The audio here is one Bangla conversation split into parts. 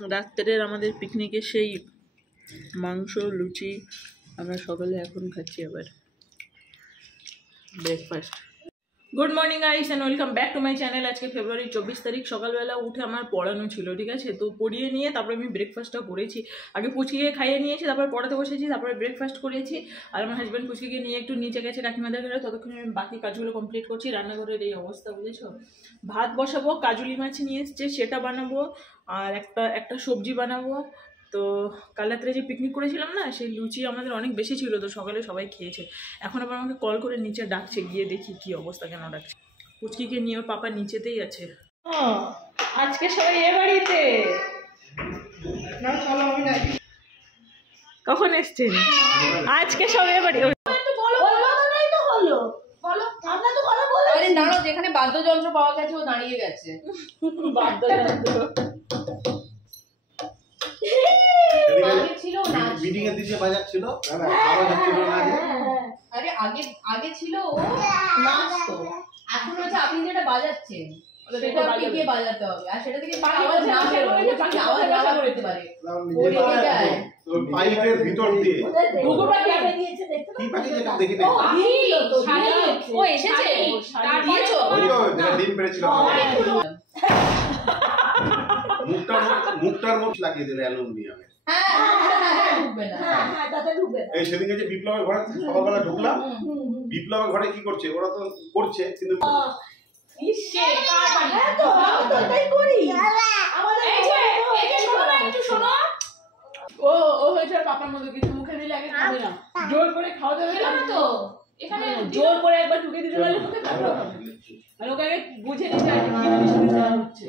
রাত্রের আমাদের পিকনিকে সেই মাংস লুচি আমরা সকালে এখন খাচ্ছি আবার breakfast. Good morning guys and welcome back to my channel. আজকে ফেব্রুয়ারি 24 তারিখ সকালবেলা উঠে আমার পড়ানো ছিল, ঠিক আছে? তো পড়িয়ে নিয়ে তারপরে আমি ব্রেকফাস্টটা করেছি। আগে পুচকিকে খাইয়ে নিয়েছি, তারপরে পড়াতে বসেছি, তারপরে ব্রেকফাস্ট করেছি। আর আমার হাজব্যান্ড পুচকিকে নিয়ে একটু নিচে গেছে কাকিমাদের ঘরে, ততক্ষণে আমি বাকি কাজগুলো কমপ্লিট করছি। রান্নাঘরের এই অবস্থা বুঝেছো। ভাত বসাবো, কাজুলি মাছ নিয়ে এসছে সেটা বানাবো, আর একটা সবজি বানাবো। তো কাল রাত্রে যে পিকনিক করেছিলাম না, সেই লুচি আমাদের অনেক বেশি ছিল, তো সকালে সবাই খেয়েছে। এখন আবার আমাকে কল করে নিচে ডাকছে, গিয়ে দেখি কি অবস্থা, কেন ডাকছে। পুচকিকে নিয়ে ওর পাপা নিচেতেই আছে। আজকে সবাই এ বাড়িতে কখন এসছেন? আজকে সব এ বাড়ি। যেখানে বাদ্যযন্ত্র পাওয়া গেছে ও দাঁড়িয়ে গেছে। বাদ্যযন্ত্র আগে ছিল ও নাচতো, এখন হচ্ছে আপনি যেটা বাজাচ্ছেন সেটা আপনাকে বাজাতে হবে, আর সেটা থেকে আওয়াজ না বেরোয়, আওয়াজ না করতে পারে পড়ে যায় পাইপের ভিতর দিয়ে গুগলটা কেটে দিয়েছে। দেখতে কি পাখি যেটা দেখি না ও এসেছে তার দিয়েছো ওই ডিম পেড়েছিল মুখটার মুখ লাগিয়ে দিলে অ্যালুমিনিয়ামের। এই সেদিকে যে বিপ্লবের ঘরে সকালবেলা ঢুকলাম, বিপ্লবের ঘরে কি করছে ওরা তো করছে, কিন্তু ও হয়েছে পাপার মতো কিছু মুখে দিলে আগে খাবে না, জোর করে খাওয়া যাবে না তো। এখানে জোর করে একবার ঢুকে দিতে পারলে মুখে তারপর আর ওকে আগে বুঝে নিতে হচ্ছে।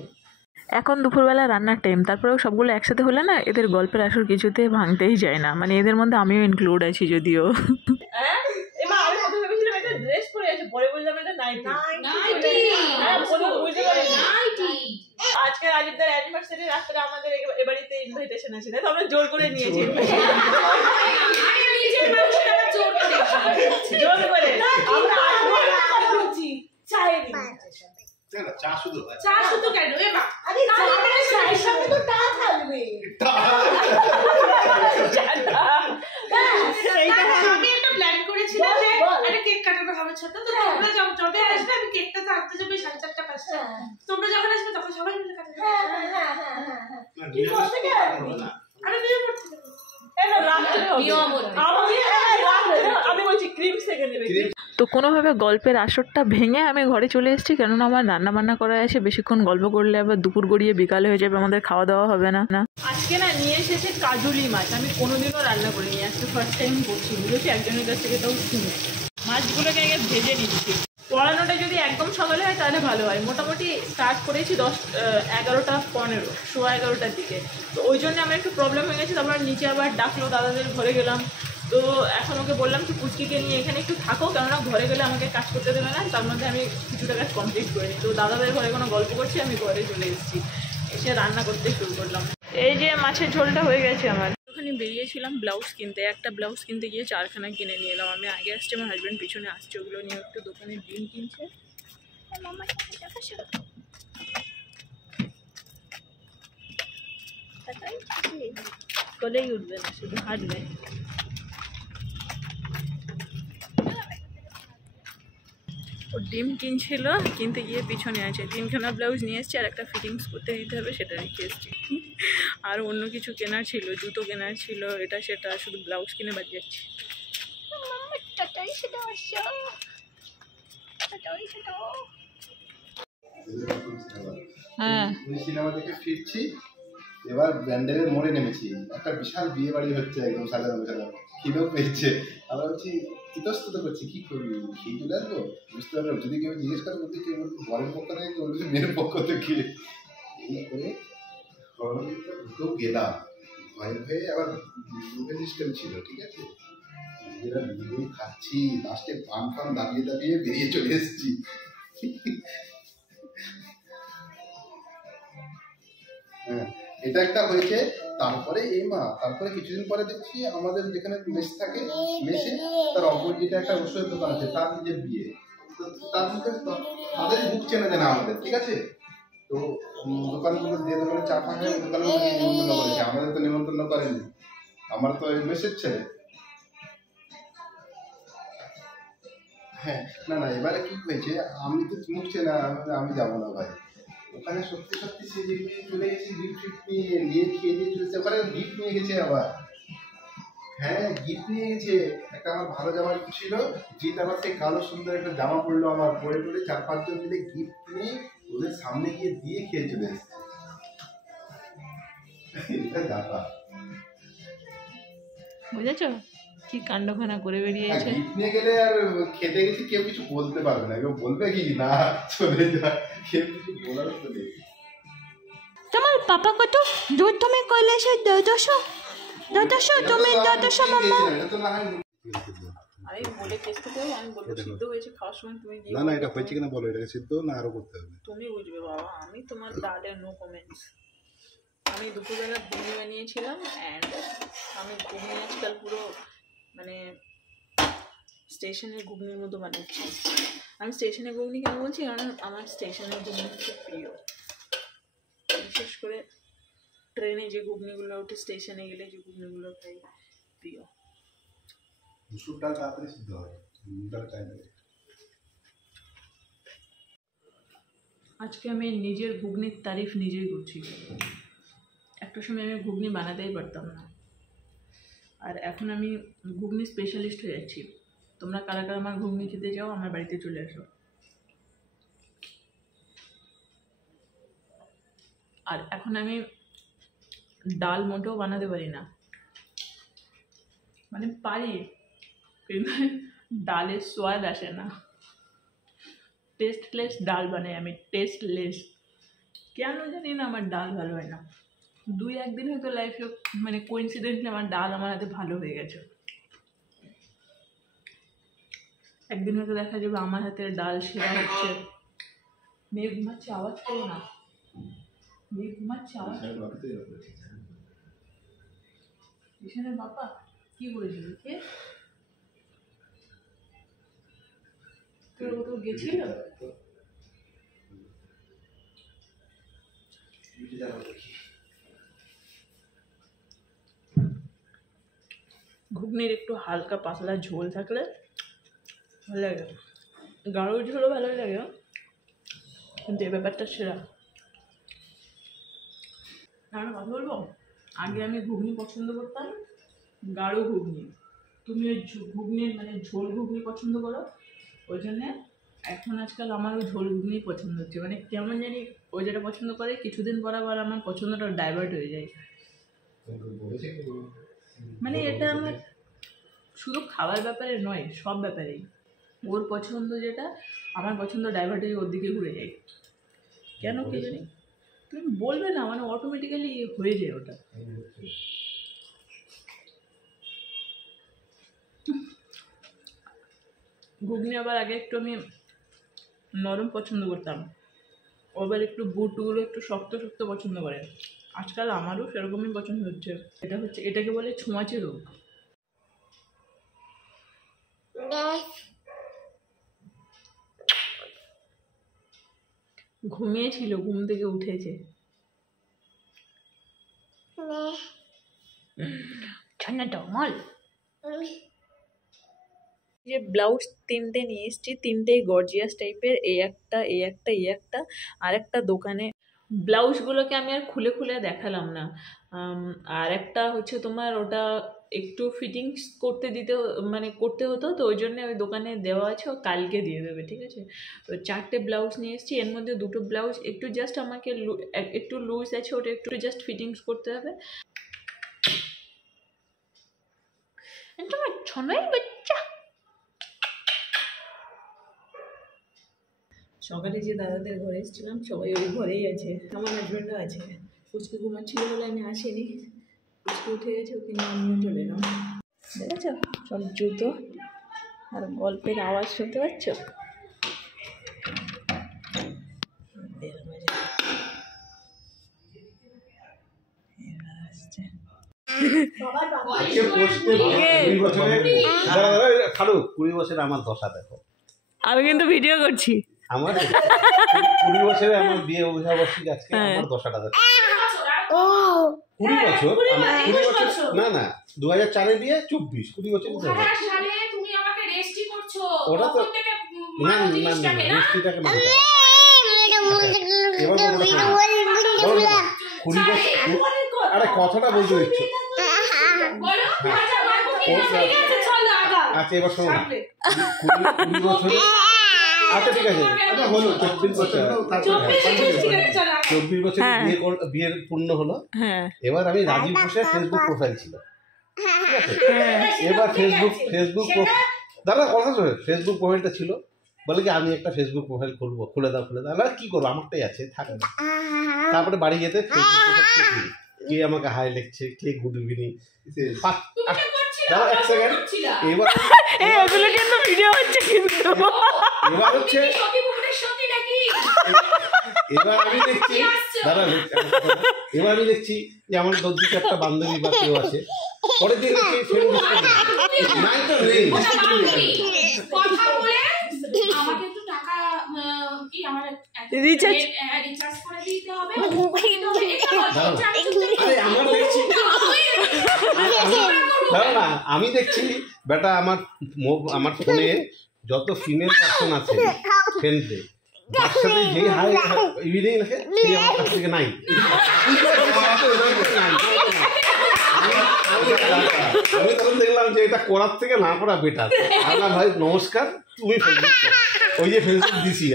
এখন দুপুরবেলা রান্নার টাইম, তারপরেও সবগুলো একসাথে হলে না এদের গল্পের আসর কিছুতে ভাঙতেই যায় না, মানে এদের মধ্যে আমিও ইনক্লুড আছি যদিও। এমা আমি প্রথমে ভেবেছিলাম এটা ড্রেস পরে আছে, পরে বললাম এটা নাইটি। হ্যাঁ কোনো বুঝতে পারি নাইটি। আজকে রাজীবদার অ্যানিভার্সারি, রাত্রে আমাদের এ বাড়িতে ইনভাইটেশন আছে, তাই তো আমরা জোর করে নিয়েছি। জোর করে আমরা লুচি চায়ের ইনভাইটেশন। চা শুধু কেন এমা? আরে চায়ের সাথে তো টা থাকবে। আমি একটা প্ল্যান করেছিলাম যে একটা কেক কাটানো হবে ছোট, তো তোমরা যবে আসবে আমি কেকটা তো আনতে যাবো 4:30 5টা, তোমরা যখন আসবে তখন সবাই মিলে কাটাবো। কি করতে গেলে আমি বিয়ে করতে যাবো। আমি বলছি ক্রিম থেকে নেবে। তো কোনোভাবে গল্পের আসরটা ভেঙে আমি ঘরে চলে এসেছি, কেননা আমার রান্না বান্না করা আছে, বেশিক্ষণ গল্প করলে আবার দুপুর গড়িয়ে বিকালে হয়ে যাবে, আমাদের খাওয়া দাওয়া হবে না। আজকে না নিয়ে এসেছে কাজুলি মাছ, আমি কোনোদিনও রান্না করিনি, আজকে ফার্স্ট টাইম করছি বুঝেছি, একজনের কাছ থেকে তাও শুনে। মাছগুলোকে আগে ভেজে নিচ্ছি। পড়ানোটা যদি একদম সকালে হয় তাহলে ভালো হয়। মোটামুটি স্টার্ট করেছি 11টা 15, 11:15টার দিকে, তো ওই জন্য আমার একটু প্রবলেম হয়ে গেছে। তারপর নিচে আবার ডাকলো, দাদাদের ঘরে গেলাম। তো এখন ওকে বললাম কি পুচকিকে নিয়ে এখানে একটু থাকো, কেননা ঘরে গেলে আমাকে কাজ করতে দেবে না, তার মধ্যে আমি কিছুটা কাজ কমপ্লিট করিনি। তো দাদাদের ঘরে কোনো গল্প করছি, আমি ঘরে চলে এসেছি, এসে রান্না করতে শুরু করলাম। এই যে মাছের ঝোলটা হয়ে গেছে আমার। ওখানে বেরিয়েছিলাম ব্লাউজ কিনতে, একটা ব্লাউজ কিনতে গিয়ে 4খানা কিনে নিয়ে এলাম। আমি আগে আসছি, আমার হাজব্যান্ড পিছনে আসছে, ওগুলো নিয়ে একটু দোকানে ডিম কিনছে। কলেই উঠবে না, শুধু হাঁটবে। ও ডিম কিনছিল, কিনতে গিয়ে পিছনে আছে। 3খানা ব্লাউজ নিয়ে এসছে, আর একটা ফিটিংস করতে দিতে হবে, সেটা রেখে এসছি। আর অন্য কিছু কেনার ছিল, জুতো কেনার ছিল, এটা সেটা, শুধু ব্লাউজ কিনে বাদ যাচ্ছি। হ্যাঁ সিনেমা দেখে ফিরছি, এবার ব্যান্ডেলের মোড়ে নেমেছি, একটা বিশাল বিয়ে বাড়ি হচ্ছে, একদম সাজানো গোছানো, খিদেও পেয়েছে। আমরা বলছি ইতস্তত করছি, কি করবি, খেয়ে চলে আসবো, বুঝতে পারলাম। যদি কেউ জিজ্ঞেস করে বলতে কেউ বরের পক্ষ থেকে, কেউ বলছে মেয়ের পক্ষ থেকে। এই করে ঢুকেও গেলাম, ভয়ে ভয়ে। আবার সিস্টেম ছিল, ঠিক আছে, নিজেরা নিজেই খাচ্ছি, লাস্টে পান ফান দাবিয়ে দাবিয়ে বেরিয়ে চলে এসেছি। হ্যাঁ এটা একটা হয়েছে। তারপরে তারপরে কিছুদিন পরে দেখছি আমাদের যেখানে মেস থাকে, মেসে তার অপোজিটে একটা ওষুধের দোকান আছে, তার নিজের বিয়ে। তার মুখে তাদের বুক চেনে দেয় না আমাদের, ঠিক আছে। তো দোকানগুলো যে দোকানে চা ফা খায় দোকানগুলো নিমন্ত্রণ করেছে, আমাদের তো নিমন্ত্রণ করেনি, আমার তো মেসেজ ছেড়ে। হ্যাঁ না না, এবারে কি হয়েছে, আমি তো মুখ চেনা, আমি যাবো না ভাই ওখানে। সত্যি সত্যি সে যেগুলি চলে গেছে গিফট ফিফট নিয়ে খেয়ে দিয়ে চলেছে, ওখানে গিফট নিয়ে গেছে আবার। হ্যাঁ গিফট নিয়ে গেছে, একটা আমার ভালো জামা ছিল, জিৎ আবার সেই কালো সুন্দর একটা জামা পরলো আমার, পরে পরে 4-5 জন মিলে গিফট নিয়ে ওদের সামনে গিয়ে দিয়ে খেয়ে চলে এসছে। এটা ব্যাপার বুঝেছো কি কাণ্ডখানা করে বেরিয়েছে। গিফট নিয়ে গেলে আর খেতে গেছি কেউ কিছু বলতে পারবে না, কেউ বলবে কি না চলে যা, কেউ কিছু বলার তো নেই। তোমার পাপা কত দূর তুমি কৈলাসে দ্বাদশ তুমি দ্বাদশ মাম্মা। এটা তো না হয় আমি বলে টেস্ট করে আমি বলবো সিদ্ধ হয়েছে, খাওয়ার সময় তুমি দিয়ে না না, এটা হয়েছে কিনা বলো, এটাকে সিদ্ধ না আরো করতে হবে? তুমি বুঝবে বাবা, আমি তোমার দাদের নো কমেন্টস। আমি দুপুরবেলা ঘুগনি বানিয়েছিলাম অ্যান্ড আমি ঘুগনি আজকাল পুরো মানে স্টেশনের ঘুগনির মতো বানাচ্ছি। আমি স্টেশনের ঘুগনি কেন বলছি, কারণ আমার স্টেশনের ঘুগনি হচ্ছে প্রিয়। বিশেষ করে ট্রেনে যে ঘুগনিগুলো ওঠে, স্টেশনে গেলে যে ঘুগনিগুলো খাই প্রিয়। মুসুর ডাল তাড়াতাড়ি সিদ্ধ হয়, ডাল টাইম লাগে। আজকে আমি নিজের ঘুগনির তারিফ নিজেই করছি। একটা সময় আমি ঘুগনি বানাতেই পারতাম না, আর এখন আমি ঘুগনি স্পেশালিস্ট হয়ে যাচ্ছি। তোমরা কারা কারা আমার ঘুগনি খেতে যাও, আমার বাড়িতে চলে আসো। আর এখন আমি ডাল মোটেও বানাতে পারি না, মানে পারি কিন্তু ডালের স্বাদ আসে না। টেস্টলেস ডাল বানাই আমি, টেস্টলেস। কেন জানি না আমার ডাল ভালো হয় না। 2-1 দিন হয়তো লাইফে মানে কোইন্সিডেন্টলি আমার ডাল আমার হাতে ভালো হয়ে গেছে। একদিন হয়তো দেখা যাবে আমার হাতে ডাল সেরা হচ্ছে। মেয়ে ঘুমাচ্ছে, আওয়াজ করো না। মেয়ে ঘুমাচ্ছে, আওয়াজ কিষানের বাবা কি করেছিল? কে তোর কোথাও গেছিল? ঘুগনির একটু হালকা পাতলা ঝোল থাকলে ভালো লাগে, গাঢ় ঝোলও ভালো লাগে, কিন্তু এই ব্যাপারটা সেরা। আমি কথা বলবো, আগে আমি ঘুগনি পছন্দ করতাম গাঢ় ঘুগনি, তুমি ওই ঘুগনির মানে ঝোল ঘুগনি পছন্দ করো, ওই জন্যে এখন আজকাল আমার ওই ঝোল ঘুগনি পছন্দ হচ্ছে। মানে কেমন জানি ওই যেটা পছন্দ করে কিছুদিন পর আবার আমার পছন্দটা ডাইভার্ট হয়ে যায়। মানে এটা আমার শুধু খাবার ব্যাপারে নয়, সব ব্যাপারেই ওর পছন্দ যেটা আমার পছন্দ ডাইভার্ট হয়ে ওর দিকে ঘুরে যায়। কেন কি জানি, তুমি বলবে না, মানে অটোমেটিক্যালি হয়ে যায় ওটা। ঘুগনি আবার আগে একটু আমি নরম পছন্দ করতাম, আবার একটু বুটগুলো একটু শক্ত শক্ত পছন্দ করে। আজকাল আমারও সেরকমই পছন্দ হচ্ছে। এটাকে বলে ছোঁয়াচে রোগ। ঘুমিয়েছিল, ঘুম থেকে উঠেছে। যে ব্লাউজ 3টে নিয়ে এসেছি, 3টেই গর্জিয়াস টাইপের। এই একটা আর একটা দোকানে ব্লাউজগুলোকে আমি আর খুলে খুলে দেখালাম না। আর একটা হচ্ছে তোমার ওটা একটু ফিটিংস করতে হতো, তো ওই জন্য ওই দোকানে দেওয়া আছে, ও কালকে দিয়ে দেবে, ঠিক আছে। তো 4টে ব্লাউজ নিয়ে এসেছি, এর মধ্যে 2টো ব্লাউজ একটু জাস্ট আমাকে একটু লুজ আছে, ওটা একটু জাস্ট ফিটিংস করতে হবে। তোমার ছনই বাচ্চা। সকালে যে দাদাদের ঘরে এসেছিলাম সবাই ওই ঘরেই আছে, আমার হাজব্যান্ডও আছে। পুচকে ঘুমাচ্ছিল বলে আমি আসিনি, পুচকে উঠে গেছে, ওকে নিয়ে আমিও চলে এলাম। দেখেছ সব জুতো আর গল্পের আওয়াজ শুনতে পাচ্ছ? আসছে খালু 20 বছর আমার দশা দেখো। আমি কিন্তু ভিডিও করছি। আমার 20 বছরে আমার বিয়ে অভিভাবক আজকে আমার 10টা আছে 20 বছর 20 বছর না 2004 বিয়ে 24 20 বছর সালে তুমি আমাকে রেস্টি করছো ওটা তো না রেস্টিটাকে না এবার 20 বছর আরে কথাটা বলতে দিচ্ছ আচ্ছা এবার শোনো 20 বছরে আচ্ছা ঠিক আছে হলো 24 বছর 24 বছর বিয়ের পূর্ণ হলো এবার আমি রাজীব ঘোষের ফেসবুক প্রোফাইল ছিল ঠিক আছে এবার ফেসবুক দাদা কথা শোনো ফেসবুক প্রোফাইলটা ছিল বলে কি আমি একটা ফেসবুক প্রোফাইল খুলবো খুলে দাও আর কি করবো আমারটাই আছে থাকে না তারপরে বাড়ি যেতে ফেসবুক প্রোফাইল কে আমাকে হাই লিখছে কে গুড ইভিনিং দাদা এক সেকেন্ড এবার এগুলো কিন্তু ভিডিও হচ্ছে কিন্তু এবার হচ্ছে এবার আমি দেখছি দাদা এবার আমি দেখছি যে আমার 2-4টা বান্ধবী বা কেউ আছে পরের দিন দেখছি নাই তো নেই কথা বলে আমাকে একটু টাকা কি আমার রিচার্জ করে দিতে হবে আরে আমার দেখছি না আমি দেখছি বেটা আমার ফোনে যত ফিমেল পার্সন আছে ফ্রেন্ডে যার সাথে যেই হাই ইভিনিং লেখে সেই আমার কাছ থেকে নাই আমি তখন দেখলাম যে এটা করার থেকে না করা বেটার আমার ভাই নমস্কার তুমি ফেসবুক ওই যে ফেসবুক দিছি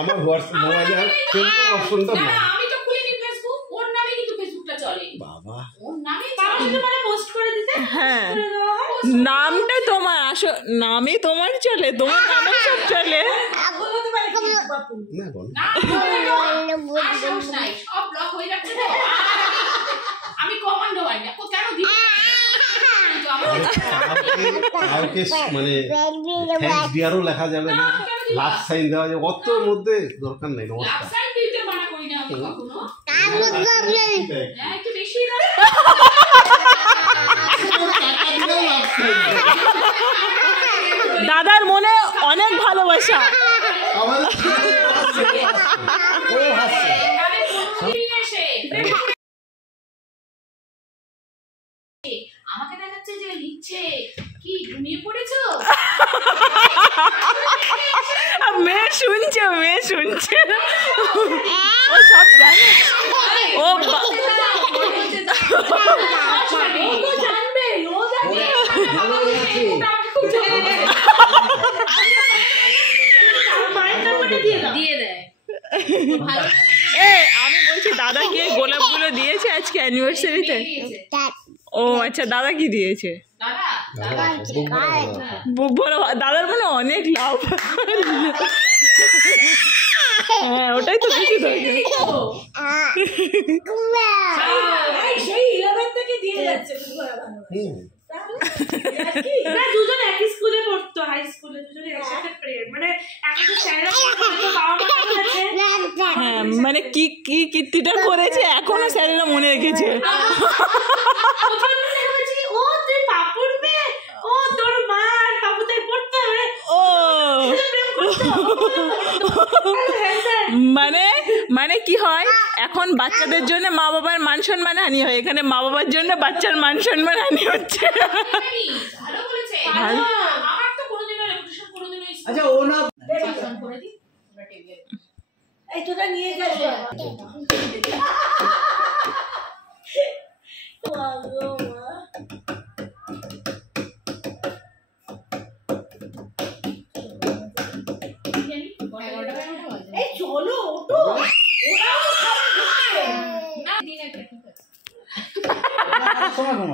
আমার হোয়াটসঅ্যাপ মোবাইলে আর ফেসবুক অপশনটা না আমি তো খুলিনি ফেসবুক ওর নামে কিন্তু ফেসবুকটা চলে বাবা ওর নামে মানে পোস্ট করে দিতে হ্যাঁ নামটা তোমার নামই তোমার চলে তোমার নামে সব চলে না বল সব ব্লক হয়ে যাচ্ছে আমি কমান্ডো বাই না কেন দিই কাউকে মানে থ্যাঙ্কস দিয়ারও লেখা যাবে না লাভ সাইন দেওয়া যাবে অতর মধ্যে দরকার নেই নমস্কার লাভ সাইন দিতে মানা করি না আমি কখনো একটু বেশি দাদার মনে অনেক ভালোবাসা আমাকে দেখাচ্ছে যে লিখছে কি ঘুমিয়ে পড়েছো মেয়ে শুনছে ও সব জানে ও জানবে ও দিয়ে দেয় আমি বলছি দাদা কি গোলাপগুলো দিয়েছে আজকে অ্যানিভার্সারিতে ও আচ্ছা দাদা কি দিয়েছে বুক ভরা দাদার মনে অনেক লাভ হ্যাঁ ওটাই তো বেশি দরকার দুজন একই স্কুলে পড়তো হাই স্কুলে দুজনে একসাথে মানে একটা স্যারেরা হ্যাঁ মানে কি কি কীর্তিটা করেছে এখনো স্যারেরা মনে রেখেছে ও তুই পাপুর মেয়ে ও তোর মা পাপু তাই পড়তে হবে ও মানে কি হয় এখন বাচ্চাদের জন্য মা বাবার মান সম্মান হানি হয় এখানে মা বাবার জন্য বাচ্চার মান সম্মান হানি হচ্ছে ভালো বলেছে আমার তো কোনোদিনও রেপুটেশন কোনোদিনও আচ্ছা ও না করে দি ওটা টেবিলে এই তোটা নিয়ে যাস এই চলো ওটো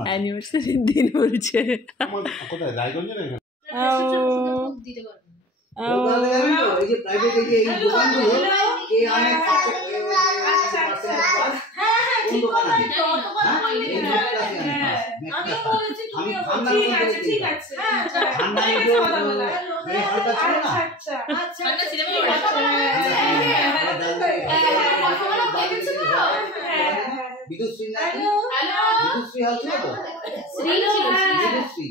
অ্যানিভার্সারির দিন বলছে কোথায় রায়গঞ্জে না দিতে পারবে এই যে প্রাইভেট এই দোকানগুলো কে অনেক ঠিক আছে ঠিক আছে আচ্ছা সিনেমা বিদুশ্রী হ্যালো বিদুশ্রী হচ্ছে তো শ্রী বিদুশ্রী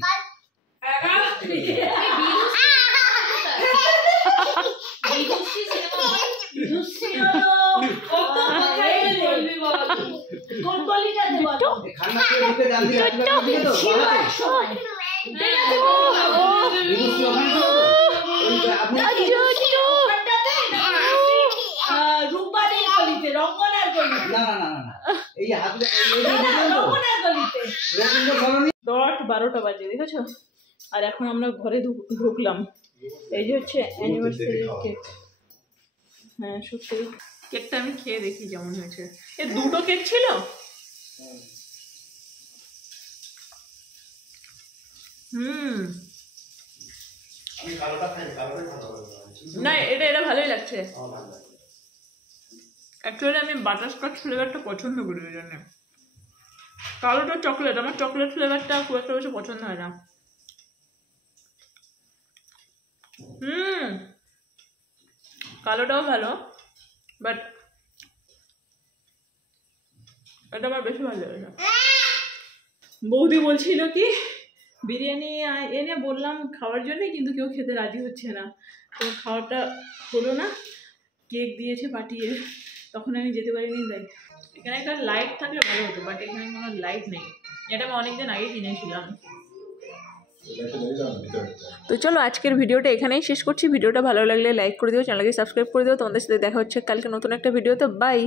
বিদুশ্রী সিনেমা ঠান্ডা করে ঢুকে ডাল দিয়ে হাত লাগা দিয়ে তো বিদুষী ওখানে ছিল তো ওই আপনি রূপবাড়ির গলিতে, রঙ্গনার গলিতে। না না না না না এই হাত রঙ্গনার গলিতে রবীন্দ্র কলোনি। ডট 12টা বাজে, দেখেছো? আর এখন আমরা ঘরে ঢুকলাম। এই যে হচ্ছে অ্যানিভার্সারি কেক। হ্যাঁ সত্যি কেকটা আমি খেয়ে দেখি যেমন হয়েছে। এ দুটো কেক ছিল? আমি কালোটা খাইনি, কালোটাই ভালো না এটা ভালোই লাগছে। অ্যাকচুয়ালি আমি বাটারস্কচ ফ্লেভারটা পছন্দ করি, ওই জন্য। কালোটা চকলেট, আমার চকলেট ফ্লেভারটা খুব একটা বেশি পছন্দ হয় না। কালোটাও ভালো, বাট এটা আমার বেশি ভালো লাগে। বৌদি বলছিল কি বিরিয়ানি এনে বললাম খাওয়ার জন্য, কিন্তু কেউ খেতে রাজি হচ্ছে না, তো খাওয়াটা হলো না। কেক দিয়েছে পাঠিয়ে, তখন আমি যেতে পারিনি। তাই এখানে একটা লাইট থাকলে ভালো হতো, বাট এখানে কোনো লাইট নেই। এটা আমি অনেকদিন আগে কিনেছিলাম। তো চলো আজকের ভিডিওটা এখানেই শেষ করছি। ভিডিওটা ভালো লাগলে লাইক করে দিও, চ্যানেলকে সাবস্ক্রাইব করে দিও। তোমাদের সাথে দেখা হচ্ছে কালকে নতুন একটা ভিডিওতে। বাই।